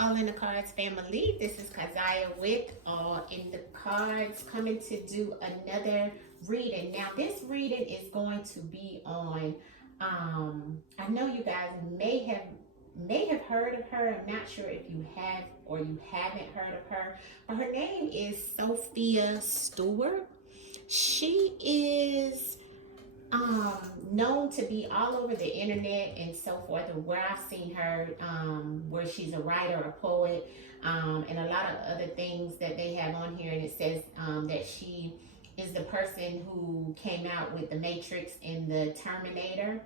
All in the Cards family. This is Kazaya with All in the Cards, coming to do another reading. Now, this reading is going to be on, I know you guys may have heard of her. I'm not sure if you have or you haven't heard of her. But her name is Sophia Stewart. She is known to be all over the internet and so forth, and where I've seen her, where she's a writer, a poet, and a lot of other things that they have on here. And it says that she is the person who came out with the Matrix and the Terminator,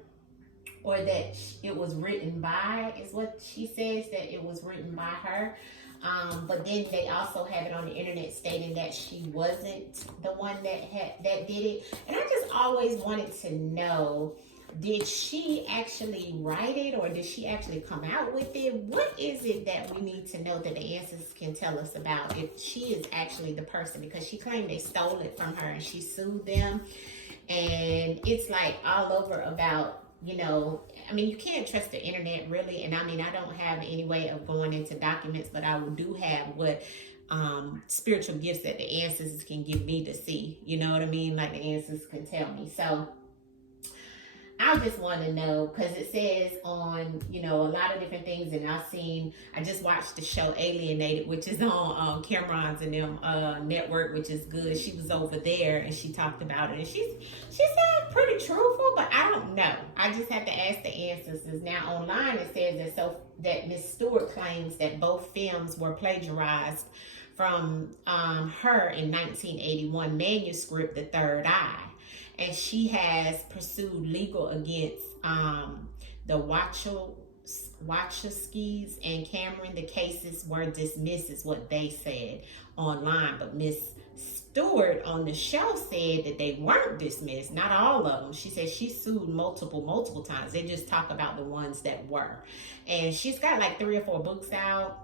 or that it was written by, is what she says, that it was written by her. But then they also have it on the internet stating that she wasn't the one that did it. And I just always wanted to know, did she actually write it, or did she actually come out with it? What is it that we need to know that the answers can tell us about if she is actually the person? Because she claimed they stole it from her and she sued them. And it's like all over about, you know, I mean, you can't trust the internet really. And I mean, I don't have any way of going into documents, but I do have what spiritual gifts that the ancestors can give me to see. You know what I mean? Like the ancestors can tell me. So I just want to know, because it says on, you know, a lot of different things. And I just watched the show Alienated, which is on Cameron's and them network, which is good. She was over there and she talked about it. And she said pretty truthful, but I don't know. I just have to ask the ancestors. Now online it says that Miss Stewart claims that both films were plagiarized from her in 1981 manuscript, The Third Eye. And she has pursued legal against the Wachowskis and Cameron. The cases were dismissed, is what they said online. But Miss Stewart on the show said that they weren't dismissed, not all of them. She said she sued multiple times. They just talk about the ones that were. And she's got like 3 or 4 books out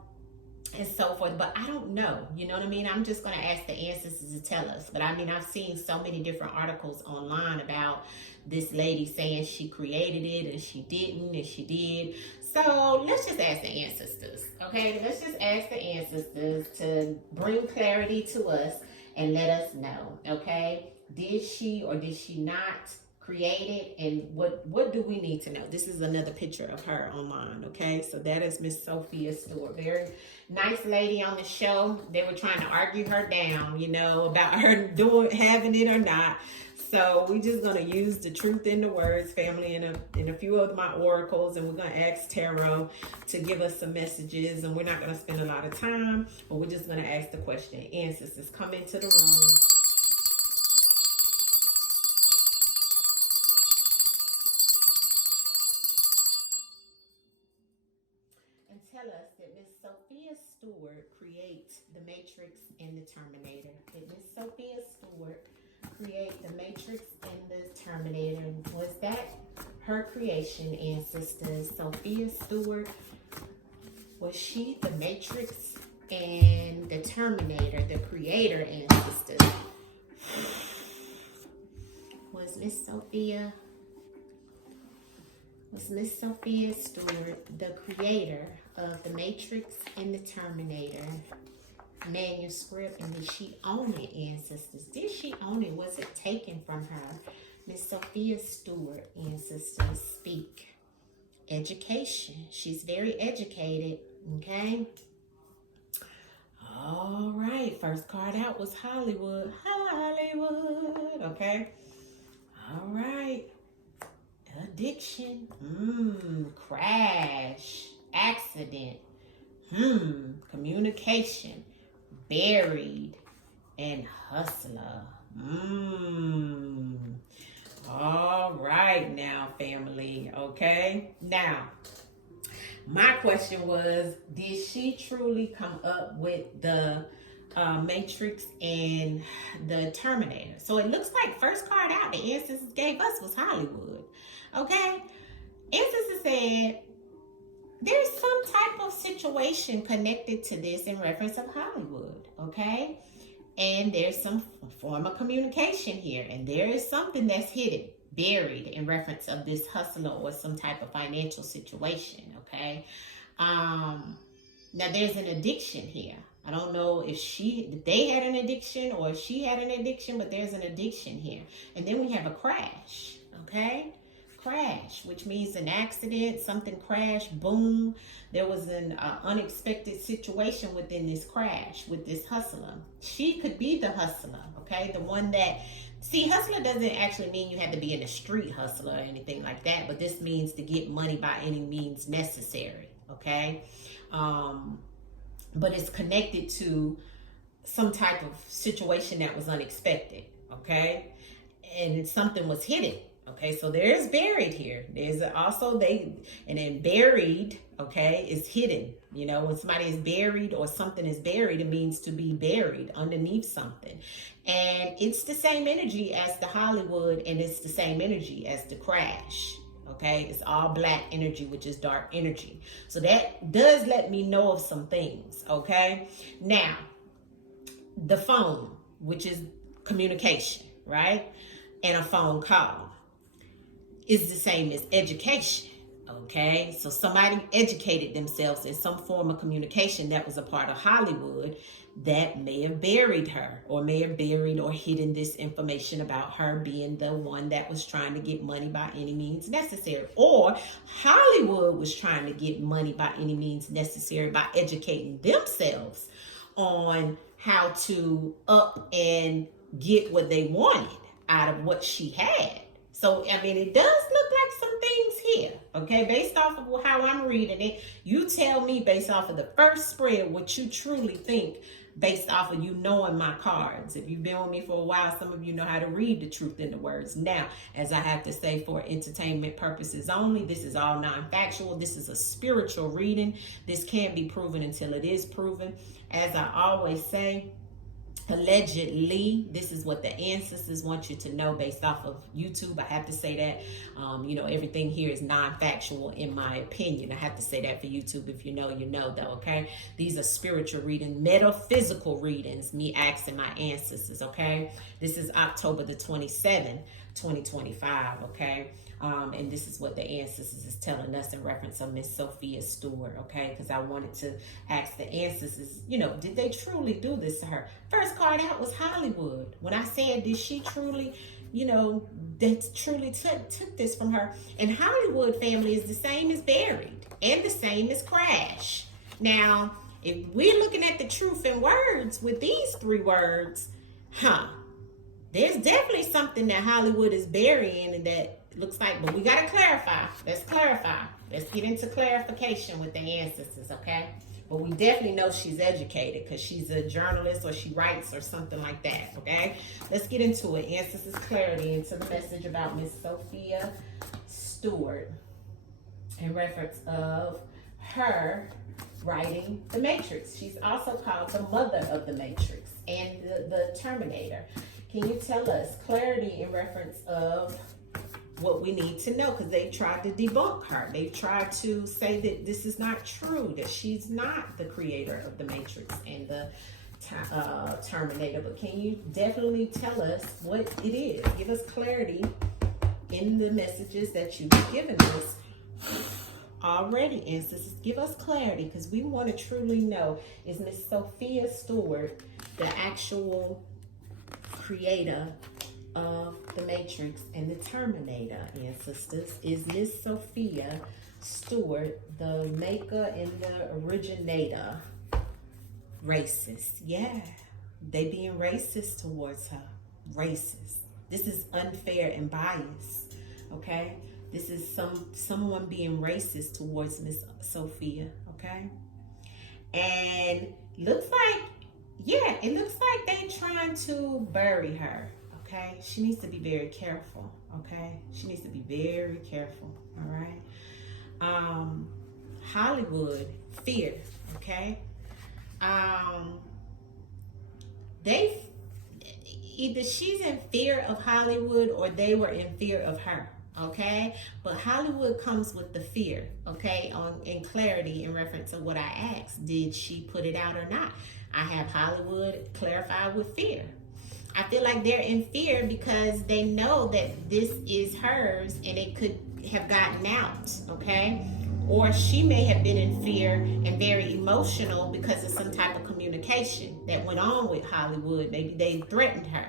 and so forth, but I don't know, you know what I mean? I'm just going to ask the ancestors to tell us. But I mean, I've seen so many different articles online about this lady saying she created it and she didn't, and she did. So let's just ask the ancestors, okay? Let's just ask the ancestors to bring clarity to us and let us know, okay? Did she or did she not create it, and what do we need to know? This is another picture of her online, okay? So that is Miss Sophia Stewart. Very nice lady on the show. They were trying to argue her down, you know, about her having it or not. So we just gonna use the truth in the words, family, in a few of my oracles, and we're gonna ask Tarot to give us some messages. And we're not gonna spend a lot of time, but we're just gonna ask the question. Ancestors, come into the room. Tell us, did Miss Sophia Stewart create the Matrix and the Terminator? Did Miss Sophia Stewart create the Matrix and the Terminator? Was that her creation, ancestors? Sophia Stewart, was she the Matrix and the Terminator, the creator, ancestors? Was Miss Sophia Stewart the creator of the Matrix and the Terminator manuscript? And did she own it, ancestors? Did she own it? Was it taken from her? Miss Sophia Stewart, ancestors, speak. Education. She's very educated, okay? All right, first card out was Hollywood. Hollywood, okay? All right. Addiction, crash, accident, communication, buried, and hustler. All right now, family, okay? Now, my question was, did she truly come up with the Matrix and the Terminator? So it looks like first card out the ancestors gave us was Hollywood. Okay, ancestors said there's some type of situation connected to this in reference of Hollywood, okay? And there's some form of communication here, and there is something that's hidden, buried in reference of this hustler or some type of financial situation, okay? Now Now there's an addiction here. I don't know if they had an addiction or if she had an addiction, but there's an addiction here. And then we have a crash, okay? Crash, which means an accident, something crashed, boom. There was an unexpected situation within this crash with this hustler. She could be the hustler, okay? The one that, see, hustler doesn't actually mean you have to be in a street hustler or anything like that, but this means to get money by any means necessary, okay? But it's connected to some type of situation that was unexpected, okay? And something was hidden, okay? So there's buried here. There's also and then buried, okay, is hidden. You know, when somebody is buried or something is buried, it means to be buried underneath something. And it's the same energy as the Hollywood, and it's the same energy as the crash. Okay, it's all black energy, which is dark energy. So that does let me know of some things, okay? Now, the phone, which is communication, right? And a phone call is the same as education, okay? So somebody educated themselves in some form of communication that was a part of Hollywood that may have buried her, or may have buried or hidden this information about her being the one that was trying to get money by any means necessary. Or Hollywood was trying to get money by any means necessary by educating themselves on how to up and get what they wanted out of what she had. So, I mean, it does look like some things here, okay? Based off of how I'm reading it, you tell me based off of the first spread what you truly think based off of you knowing my cards. If you've been with me for a while, some of you know how to read the truth in the words. Now, as I have to say, for entertainment purposes only, this is all non-factual. This is a spiritual reading. This can't be proven until it is proven. As I always say, allegedly, this is what the ancestors want you to know based off of YouTube. I have to say that, you know, everything here is non-factual in my opinion. I have to say that for YouTube. If you know, you know though, okay? These are spiritual readings, metaphysical readings, me asking my ancestors, okay? This is October the 27th, 2025, okay? And this is what the ancestors is telling us in reference of Miss Sophia Stewart, okay? Because I wanted to ask the ancestors, you know, did they truly do this to her? First card out was Hollywood. When I said, did she truly, you know, they truly took this from her? And Hollywood family is the same as buried and the same as crash. Now, if we're looking at the truth in words with these three words, there's definitely something that Hollywood is burying and that looks like, but we got to clarify. Let's clarify. Let's get into clarification with the ancestors, okay? But we definitely know she's educated because she's a journalist or she writes or something like that, okay? Let's get into it. Ancestors clarity into the message about Miss Sophia Stewart in reference of her writing The Matrix. She's also called the mother of the Matrix and the Terminator. Can you tell us clarity in reference of what we need to know? Because they tried to debunk her. They tried to say that this is not true, that she's not the creator of the Matrix and the Terminator. But can you definitely tell us what it is? Give us clarity in the messages that you've given us already, ancestors. Give us clarity because we want to truly know, is Miss Sophia Stewart the actual creator of the Matrix and the Terminator, ancestors? Is Miss Sophia Stewart the maker and the originator? Racist. Yeah, they being racist towards her. Racist. This is unfair and biased, okay? This is someone being racist towards Miss Sophia, okay? And looks like, yeah, it looks like they trying to bury her. Okay, she needs to be very careful. Okay, she needs to be very careful. All right. Hollywood, fear. Okay. They either she's in fear of Hollywood or they were in fear of her. Okay, but Hollywood comes with the fear. Okay, in clarity in reference to what I asked, did she put it out or not? I have Hollywood clarified with fear. I feel like they're in fear because they know that this is hers and it could have gotten out, okay? or she may have been in fear and very emotional because of some type of communication that went on with Hollywood. Maybe they threatened her,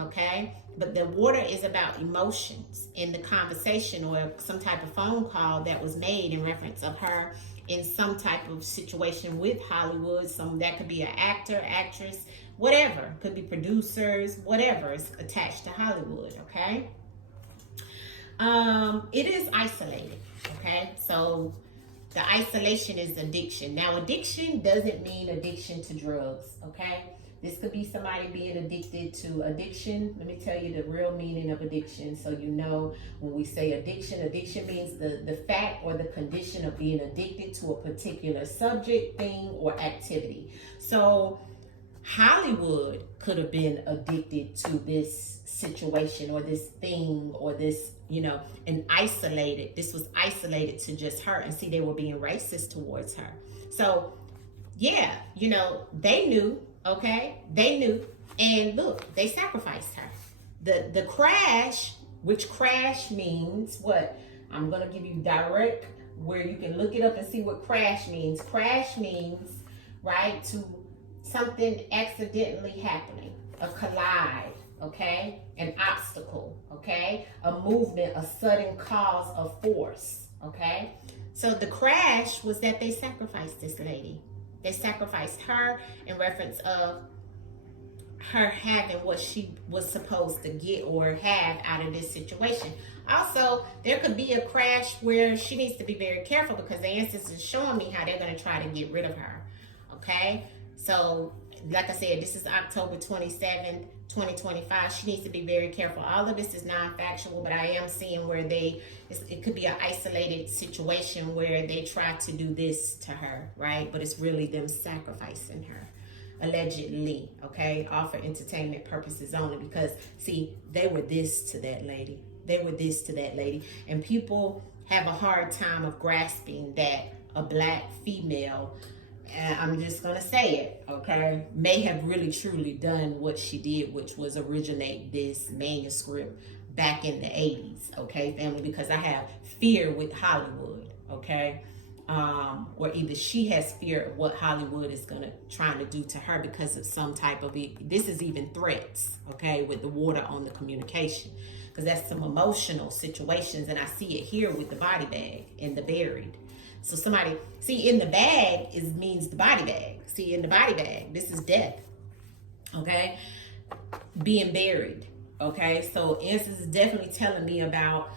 okay? But the water is about emotions in the conversation or some type of phone call that was made in reference of her in some type of situation with Hollywood. That could be an actor, actress, whatever. Could be producers, whatever is attached to Hollywood, okay? It is isolated, okay? So the isolation is addiction. Now, addiction doesn't mean addiction to drugs, okay? This could be somebody being addicted to addiction. Let me tell you the real meaning of addiction so you know when we say addiction. Addiction means the fact or the condition of being addicted to a particular subject, thing, or activity. So Hollywood could have been addicted to this situation or this thing or this, and isolated. This was isolated to just her. And see, they were being racist towards her. So, yeah, they knew. Okay, they knew, and look, they sacrificed her. The crash, which crash means what? I'm gonna give you direct where you can look it up and see what crash means. Crash means, right, to something accidentally happening, a collide, okay, an obstacle, okay, a movement, a sudden cause of force, okay. So the crash was that they sacrificed this lady. They sacrificed her in reference of her having what she was supposed to get or have out of this situation. Also, there could be a crash where she needs to be very careful because the ancestors is showing me how they're going to try to get rid of her. Okay? So, like I said, this is October 27th, 2025. She needs to be very careful. All of this is non-factual, but I am seeing where it could be an isolated situation where they try to do this to her, right? But it's really them sacrificing her, allegedly, okay? All for entertainment purposes only because, see, they were this to that lady. They were this to that lady. And people have a hard time of grasping that a black female, and I'm just going to say it, okay, may have really truly done what she did, which was originate this manuscript back in the 80s, okay, family, because I have fear with Hollywood, okay, or either she has fear of what Hollywood is trying to do to her because of some type of, this is even threats, okay, with the water on the communication, because that's some emotional situations, and I see it here with the body bag and the buried. So somebody, see, in the bag means the body bag. See, in the body bag, this is death, okay? Being buried, okay? So Answers is definitely telling me about,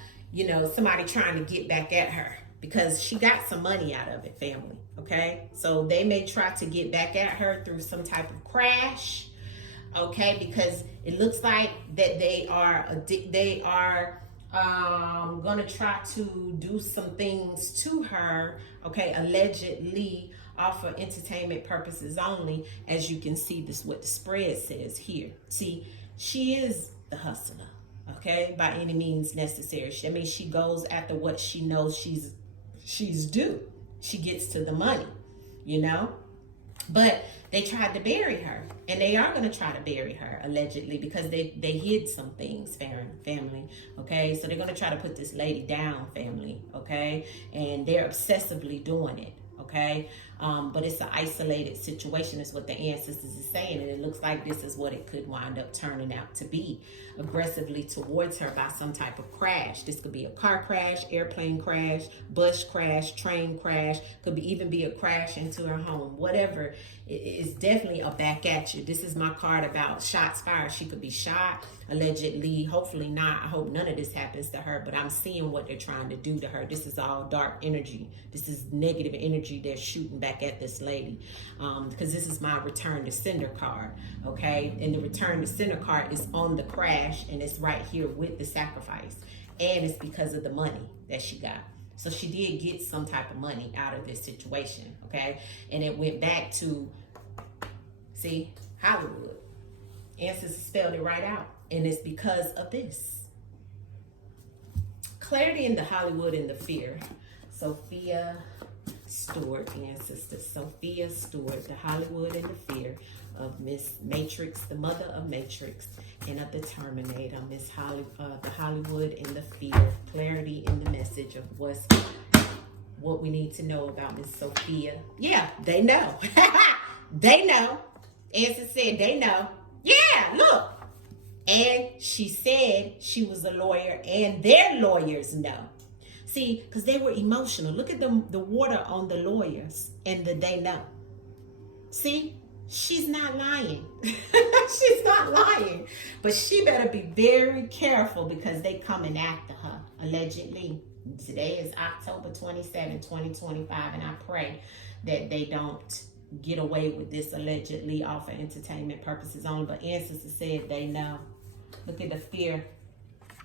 somebody trying to get back at her because she got some money out of it, family, okay? So they may try to get back at her through some type of crash, okay? Because it looks like that they are gonna try to do some things to her, okay, allegedly, all for entertainment purposes only. As you can see, this is what the spread says here. See, she is the hustler, okay, by any means necessary. I mean, she goes after what she knows she's due. She gets to the money, but they tried to bury her, and they are going to try to bury her, allegedly, because they hid some things, family, okay? So they're going to try to put this lady down, family, okay? And they're obsessively doing it, okay? But it's an isolated situation is what the ancestors is saying, and it looks like this is what it could wind up turning out to be, aggressively towards her by some type of crash. This could be a car crash, airplane crash, bus crash, train crash, could even be a crash into her home, whatever. It's definitely a back at you. This is my card about shots fired. She could be shot, allegedly, hopefully not. I hope none of this happens to her, but I'm seeing what they're trying to do to her. This is all dark energy. This is negative energy they're shooting back at this lady, because this is my return to sender card, okay? And the return to sender card is on the crash, and it's right here with the sacrifice, and it's because of the money that she got. So she did get some type of money out of this situation, okay? And it went back to, see, Hollywood. Answers spelled it right out, and it's because of this. Clarity in the Hollywood and the fear. Sophia Stewart, ancestors. Sophia Stewart, the Hollywood and the fear of Miss Matrix, the mother of Matrix, and of the Terminator, the Hollywood and the fear. Clarity in the message of what we need to know about Miss Sophia. Yeah, they know. They know. Answer said they know. Yeah, look. And she said she was a lawyer, and their lawyers know. See, because they were emotional. Look at the water on the lawyers and they know. See, she's not lying. She's not lying. But she better be very careful because they coming after her, allegedly. Today is October 27, 2025, and I pray that they don't get away with this allegedly off for entertainment purposes only. But Ancestor said they know. Look at the fear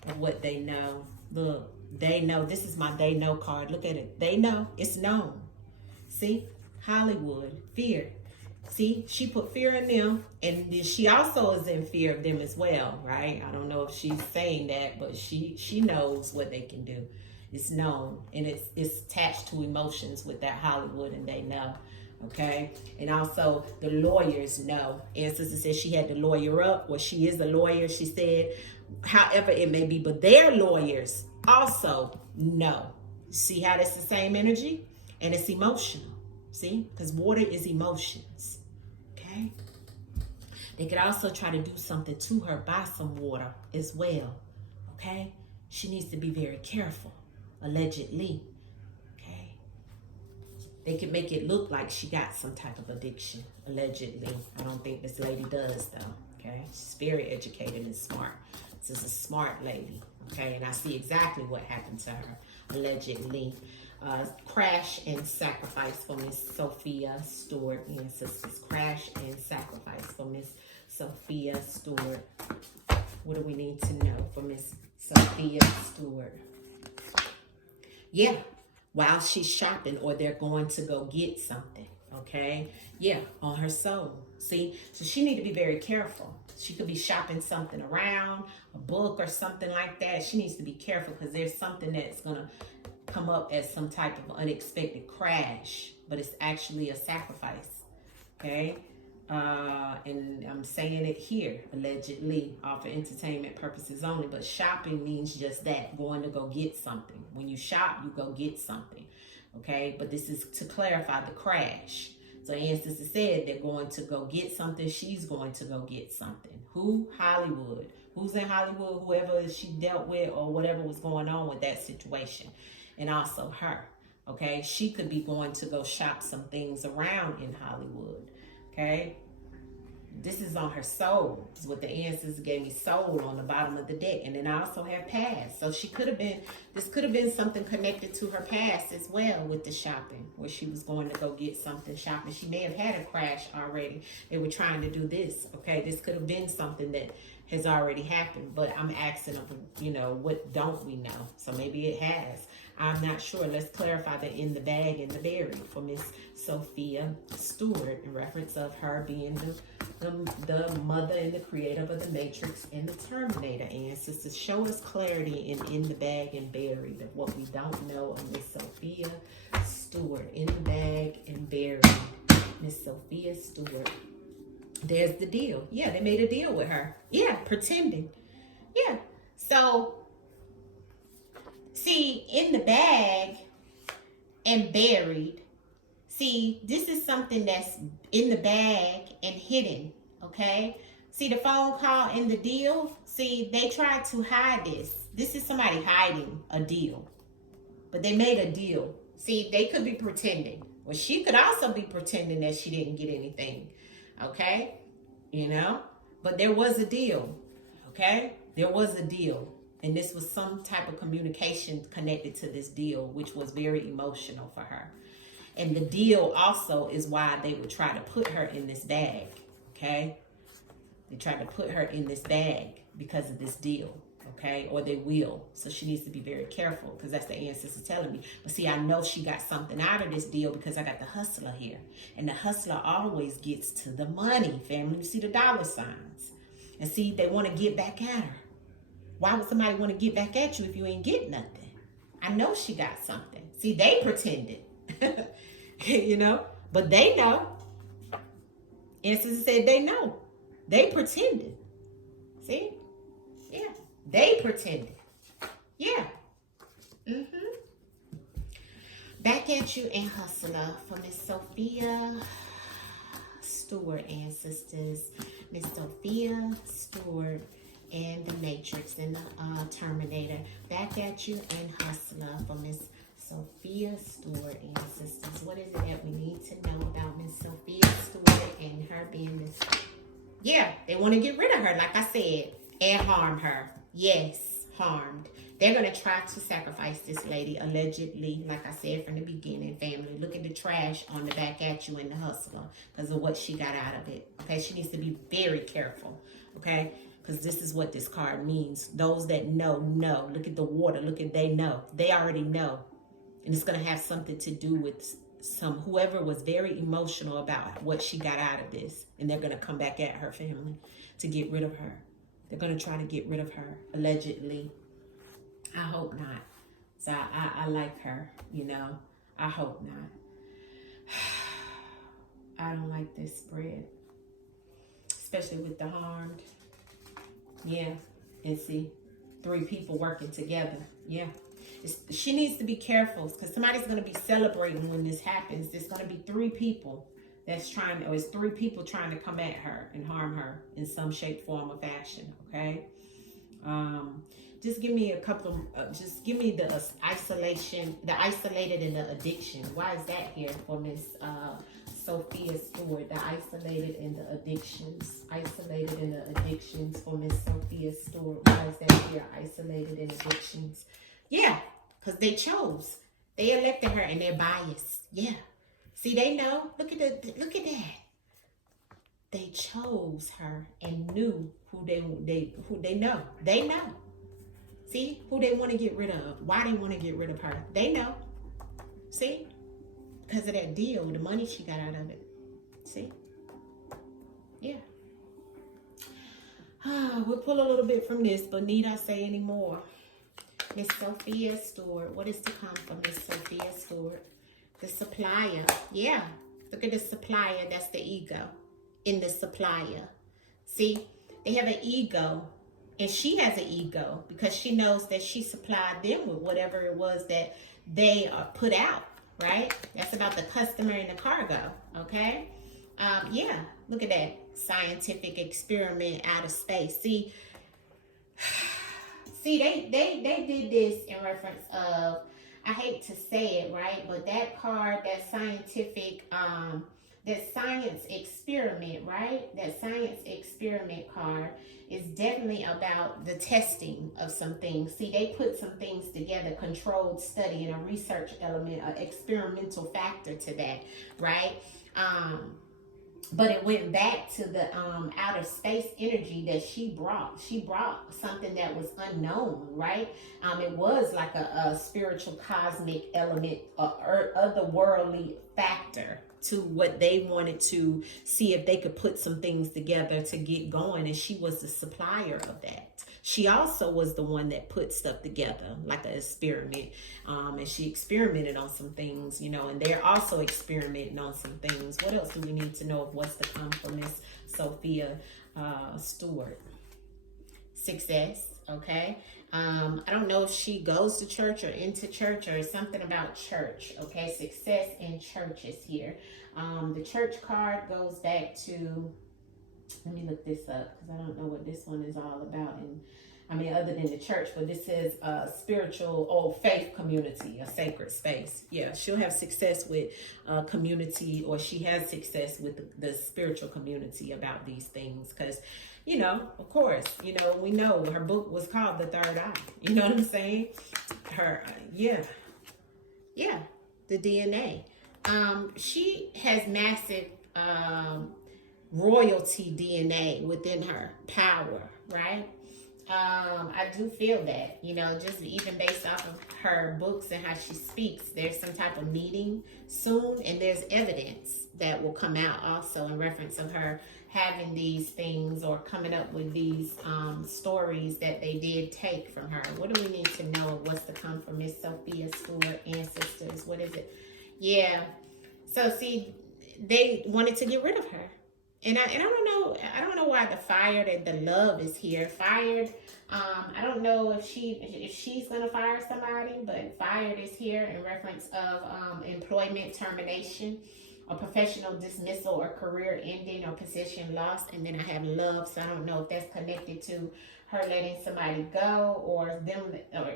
of what they know. Look, they know. This is my they know card. Look at it. They know. It's known. See? Hollywood. Fear. See? She put fear in them. And she also is in fear of them as well, right? I don't know if she's saying that, but she knows what they can do. It's known. And it's attached to emotions with that Hollywood, and they know. Okay, and also the lawyers know. And Sister said she had to lawyer up, or she is a lawyer, she said, however it may be, but their lawyers also know. See how that's the same energy? And it's emotional. See, because water is emotions. Okay, they could also try to do something to her by some water as well. Okay, she needs to be very careful, allegedly. They can make it look like she got some type of addiction, allegedly. I don't think this lady does, though, okay? She's very educated and smart. This is a smart lady, okay? And I see exactly what happened to her, allegedly. Crash and sacrifice for Miss Sophia Stewart. Ancestors, crash and sacrifice for Miss Sophia Stewart. What do we need to know for Miss Sophia Stewart? Yeah. While she's shopping, or they're going to go get something, okay? Yeah, on her soul. See, so she need to be very careful. She could be shopping something around, a book or something like that. She needs to be careful because there's something that's going to come up as some type of unexpected crash, but it's actually a sacrifice, okay? And I'm saying it here, allegedly, all for entertainment purposes only, but shopping means just that, going to go get something. When you shop, you go get something, okay? But this is to clarify the crash. So Ancestor said they're going to go get something. She's going to go get something. Who? Hollywood. Who's in Hollywood? Whoever she dealt with or whatever was going on with that situation. And also her, okay? She could be going to go shop some things around in Hollywood. Okay, this is on her soul. This is what the ancestors gave me, soul on the bottom of the deck. And then I also have past. So she could have been, this could have been something connected to her past as well with the shopping, where she was going to go get something shopping. She may have had a crash already. They were trying to do this. Okay, this could have been something that has already happened. But I'm asking them, you know, what don't we know? So maybe it has. I'm not sure. Let's clarify the in the bag and the buried for Miss Sophia Stewart, in reference of her being the mother and the creator of the Matrix and the Terminator. Ancestors, show us clarity in the bag and buried of what we don't know of Miss Sophia Stewart. In the bag and buried, Miss Sophia Stewart. There's the deal. Yeah, they made a deal with her. Yeah, pretending. Yeah. So, see, in the bag and buried, see, this is something that's in the bag and hidden, okay? See, the phone call and the deal, see, they tried to hide this. This is somebody hiding a deal, but they made a deal. See, they could be pretending. Well, she could also be pretending that she didn't get anything, okay? You know, but there was a deal, okay? There was a deal. And this was some type of communication connected to this deal, which was very emotional for her. And the deal also is why they would try to put her in this bag, okay? They tried to put her in this bag because of this deal, okay? Or they will. So she needs to be very careful because that's the ancestor telling me. But see, I know she got something out of this deal because I got the hustler here. And the hustler always gets to the money, family. You see the dollar signs. And see, they want to get back at her. Why would somebody want to get back at you if you ain't get nothing? I know she got something. See, they pretended, you know, but they know. Ancestors said they know. They pretended. See? Yeah. They pretended. Yeah. Back at you and Hustler for Miss Sophia Stewart ancestors. Miss Sophia Stewart and the Matrix and the Terminator. Back at you and Hustler for Miss Sophia Stewart ancestors. What is it that we need to know about Miss Sophia Stewart and her being this? Yeah, they want to get rid of her, like I said, and harm her. Yes, harmed. They're going to try to sacrifice this lady, allegedly, like I said from the beginning, family. Look at the trash on the Back at you and the Hustler because of what she got out of it. Okay, she needs to be very careful, okay? Because this is what this card means. Those that know. Look at the water. Look at they know. They already know. And it's going to have something to do with whoever was very emotional about what she got out of this. And they're going to come back at her family to get rid of her. They're going to try to get rid of her, allegedly. I hope not. So I like her, you know. I hope not. I don't like this spread. Especially with the harmed. Yeah. And see, 3 people working together. Yeah. She needs to be careful because somebody's going to be celebrating when this happens. There's going to be 3 people that's trying, or it's 3 people trying to come at her and harm her in some shape, form, or fashion. Okay. Just give me a couple of, just give me the isolation, the isolated and the addiction. Why is that here for Miss Sophia Stewart? The isolated and the addictions. Isolated and the addictions for Miss Sophia Stewart. Why is that here? Isolated and addictions. Yeah, because they chose. They elected her and they're biased. Yeah. See, they know. Look at that. They chose her and knew who they know. They know. See who they want to get rid of. Why they want to get rid of her. They know. See? Because of that deal, the money she got out of it. See? Yeah. We'll pull a little bit from this, but need I say any more? Miss Sophia Stewart. What is to come from Miss Sophia Stewart? The supplier. Yeah. Look at the supplier. That's the ego in the supplier. See? They have an ego. And she has an ego because she knows that she supplied them with whatever it was that they put out, right? That's about the customer and the cargo, okay? Yeah, look at that. Scientific experiment out of space. See, they did this in reference of, I hate to say it, right? But that card, that scientific, that science experiment, right? That science experiment card is definitely about the testing of some things. See, they put some things together, controlled study and a research element, an experimental factor to that, right? But it went back to the outer space energy that she brought. She brought something that was unknown, right? It was like a spiritual cosmic element, otherworldly factor to what they wanted to see if they could put some things together to get going. And she was the supplier of that. She also was the one that put stuff together like an experiment. And she experimented on some things, you know, and they're also experimenting on some things. What else do we need to know of what's to come from Miss Sophia Stewart? Success, okay? I don't know if she goes to church or into church or something about church, okay? Success in churches here. The church card goes back to, let me look this up because I don't know what this one is all about. And I mean, other than the church, but this is a spiritual or faith community, a sacred space. Yeah, she'll have success with community, or she has success with the spiritual community about these things because, you know, of course, you know, we know her book was called The Third Eye. You know what I'm saying? Her, yeah, the DNA. She has massive royalty DNA within her, power, right? I do feel that, you know, just even based off of her books and how she speaks, there's some type of meeting soon, and there's evidence that will come out also in reference of her having these things or coming up with these stories that they did take from her. What do we need to know of what's to come from Miss Sophia Stewart ancestors? What is it? Yeah. So see, they wanted to get rid of her. And I don't know why the fired and the love is here. Fired, I don't know if she's gonna fire somebody, but fired is here in reference of employment termination, or professional dismissal, or career ending, or position loss. And then I have love, so I don't know if that's connected to her letting somebody go, or them, or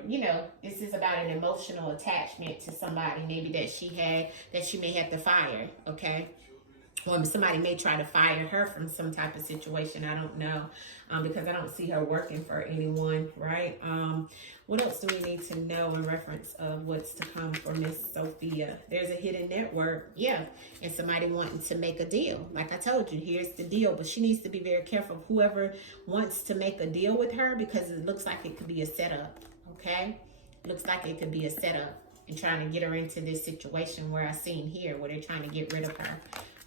this is about an emotional attachment to somebody maybe that she may have to fire. Okay. Or somebody may try to fire her from some type of situation. I don't know, because I don't see her working for anyone, right? What else do we need to know in reference of what's to come for Miss Sophia? There's a hidden network, yeah, and somebody wanting to make a deal. Like I told you, here's the deal, but she needs to be very careful of whoever wants to make a deal with her, because it looks like it could be a setup, okay? Looks like it could be a setup and trying to get her into this situation where I seen here, where they're trying to get rid of her.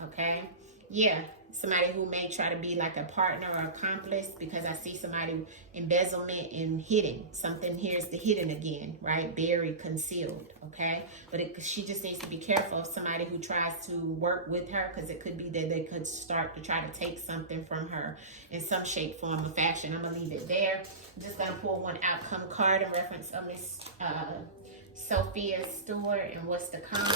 Okay, yeah, somebody who may try to be like a partner or accomplice, because I see somebody embezzlement and hidden. Something here's the hidden again, right? Buried, concealed, okay? But she just needs to be careful of somebody who tries to work with her, because it could be that they could start to try to take something from her in some shape, form, or fashion. I'm going to leave it there. I'm just going to pull one outcome card in reference of Miss Sophia Stewart and what's to come.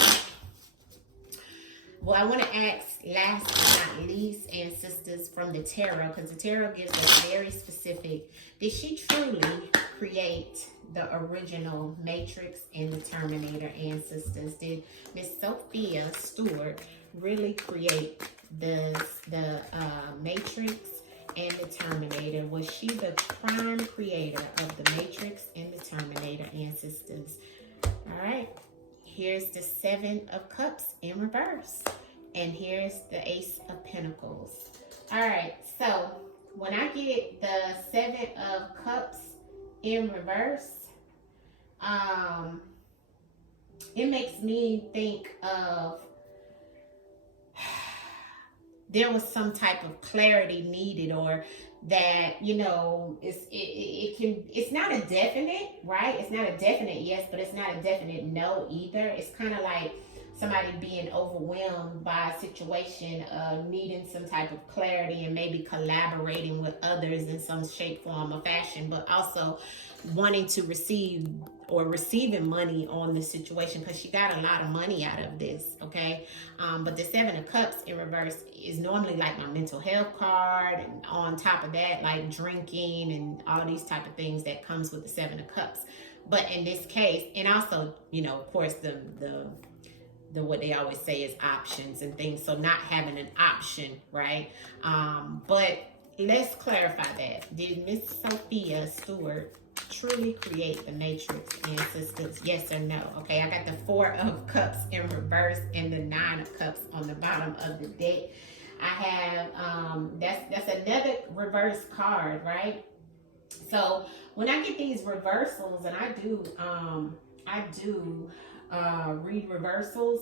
Well, I want to ask, last but not least, ancestors from the tarot, because the tarot gives us very specific. Did she truly create the original Matrix and the Terminator, ancestors? Did Miss Sophia Stewart really create the Matrix and the Terminator? Was she the prime creator of the Matrix and the Terminator, ancestors? All right. Here's the Seven of Cups in reverse. And here's the Ace of Pentacles. All right, so when I get the Seven of Cups in reverse, it makes me think of there was some type of clarity needed, or that, it's not a definite, right? It's not a definite yes, but it's not a definite no either. It's kind of like somebody being overwhelmed by a situation, needing some type of clarity, and maybe collaborating with others in some shape, form, or fashion, but also wanting to receive or receiving money on the situation, because she got a lot of money out of this, okay? But the Seven of Cups in reverse is normally like my mental health card, and on top of that, like drinking and all these type of things that comes with the Seven of Cups. But in this case, and also, of course, the what they always say is options and things, so not having an option, right? But let's clarify that. Did Miss Sophia Stewart truly create the Matrix, ancestors? Yes or no? Okay, I got the Four of Cups in reverse and the Nine of Cups on the bottom of the deck. I have that's another reverse card, right? So when I get these reversals, and I do read reversals,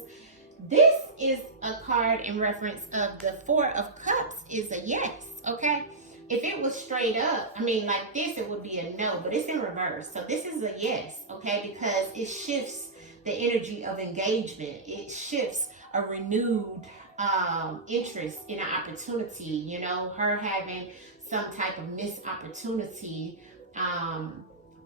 this is a card in reference of the Four of Cups is a yes, okay? If it was straight up, like this, it would be a no, but it's in reverse. So this is a yes, okay? Because it shifts the energy of engagement. It shifts a renewed interest in an opportunity, her having some type of missed opportunity,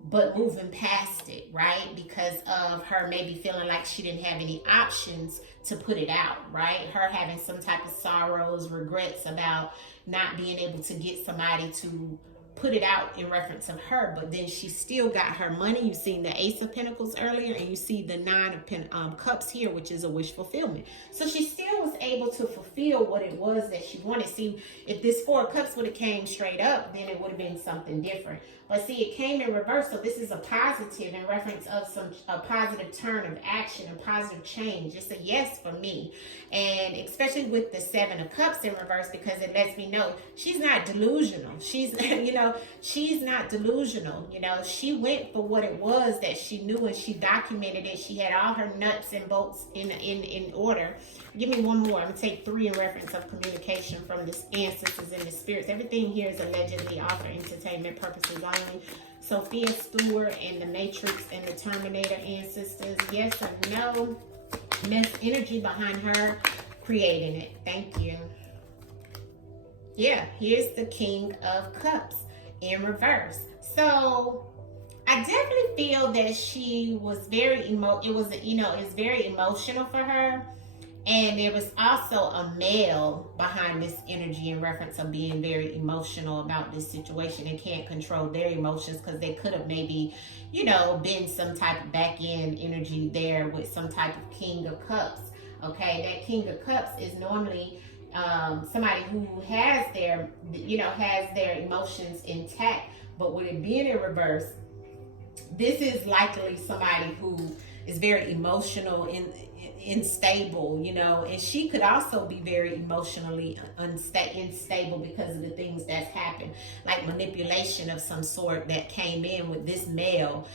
but moving past it, right? Because of her maybe feeling like she didn't have any options to put it out, right? Her having some type of sorrows, regrets about not being able to get somebody to put it out in reference of her, but then she still got her money. You've seen the Ace of Pentacles earlier, and you see the Nine of Cups here, which is a wish fulfillment. So she still was able to fulfill what it was that she wanted. See, if this Four of Cups would have came straight up, then it would have been something different. But see, it came in reverse, so this is a positive in reference of a positive turn of action, a positive change. It's a yes for me. And especially with the Seven of Cups in reverse, because it lets me know she's not delusional. She's, she's not delusional. She went for what it was that she knew, and she documented it. She had all her nuts and bolts in order. Give me one more. I'm going to take 3 in reference of communication from the ancestors and the spirits. Everything here is allegedly all for entertainment purposes only. Sophia Stewart and the Matrix and the Terminator, ancestors. Yes or no? Miss energy behind her creating it. Thank you. Yeah, here's the King of Cups in reverse. So I definitely feel that she was very it's very emotional for her. And there was also a male behind this energy in reference of being very emotional about this situation and can't control their emotions, because they could have maybe, been some type of back end energy there with some type of King of Cups. Okay, that King of Cups is normally somebody who has their emotions intact, but with it being in reverse, this is likely somebody who is very emotional and unstable, and she could also be very emotionally unstable because of the things that's happened, like manipulation of some sort that came in with this male,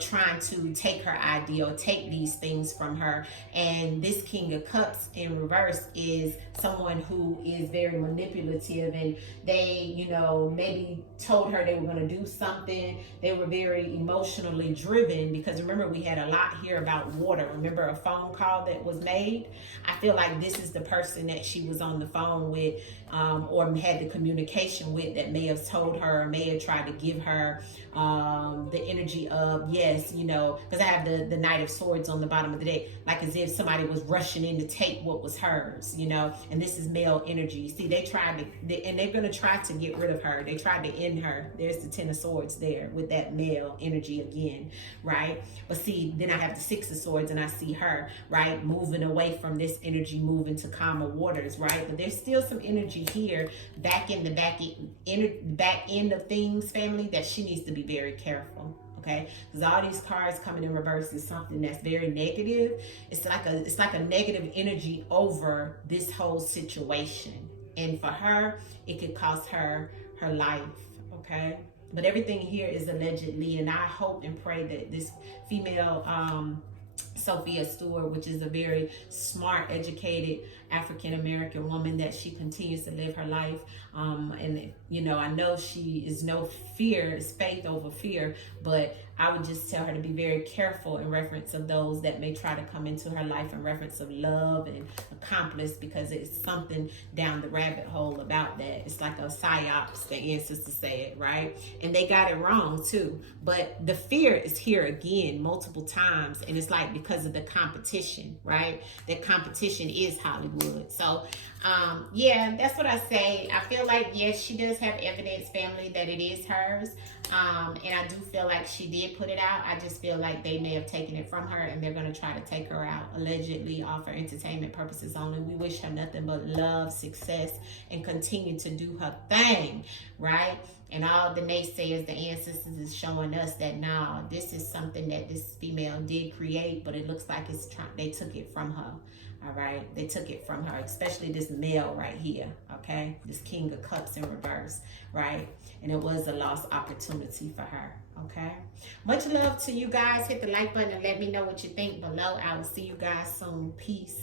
trying to take her idea or take these things from her. And this King of Cups in reverse is someone who is very manipulative, and they, maybe told her they were going to do something. They were very emotionally driven, because remember, we had a lot here about water. Remember a phone call that was made? I feel like this is the person that she was on the phone with, or had the communication with, that may have told her, or may have tried to give her the energy of, yes, because I have the Knight of Swords on the bottom of the deck, like as if somebody was rushing in to take what was hers, and this is male energy. See, they tried to, and they're going to try to get rid of her. They tried to end her. There's the Ten of Swords there with that male energy again, right? But see, then I have the Six of Swords, and I see her, right, moving away from this energy, moving to calmer waters, right? But there's still some energy here back in the back end of things, family, that she needs to be very careful. Okay, because all these cards coming in reverse is something that's very negative. It's like a negative energy over this whole situation, and for her, it could cost her her life. Okay, but everything here is allegedly, and I hope and pray that this female Sophia Stewart, which is a very smart, educated African-American woman, that she continues to live her life. And, I know she is no fear, it's faith over fear, but I would just tell her to be very careful in reference of those that may try to come into her life in reference of love and accomplice, because it's something down the rabbit hole about that. It's like a psyops, the ancestors say it, right? And they got it wrong too. But the fear is here again multiple times, and it's like because of the competition, right? That competition is Hollywood. So yeah, that's what I say. I feel like, yes, she does have evidence, family, that it is hers. And I do feel like she did put it out. I just feel like they may have taken it from her, and they're going to try to take her out, allegedly, all for entertainment purposes only. We wish her nothing but love, success, and continue to do her thing, right? And all the naysayers, the ancestors, is showing us that, nah, this is something that this female did create, but it looks like they took it from her. All right, they took it from her, especially this male right here, okay? This King of Cups in reverse, right? And it was a lost opportunity for her, okay? Much love to you guys. Hit the like button and let me know what you think below. I will see you guys soon. Peace.